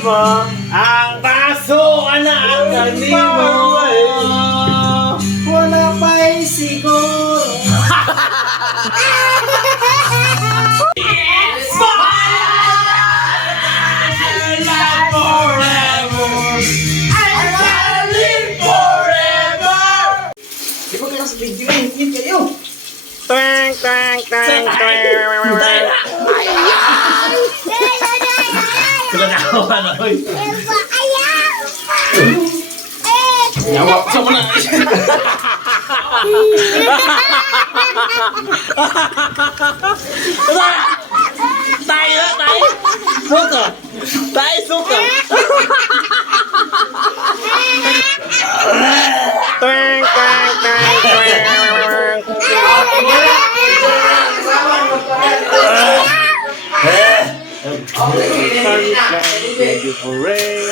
mo ang baso na ang kanimo. Wala pa'y siguro. Di ba kaya sa video yun? Yun kayo. Twang, twang, twang, twang. Kulakawa na, oy. Yawa sa mo na. Tayo. Suka. Tayo, suka. Twang, twang, twang, twang. Thank you for rain.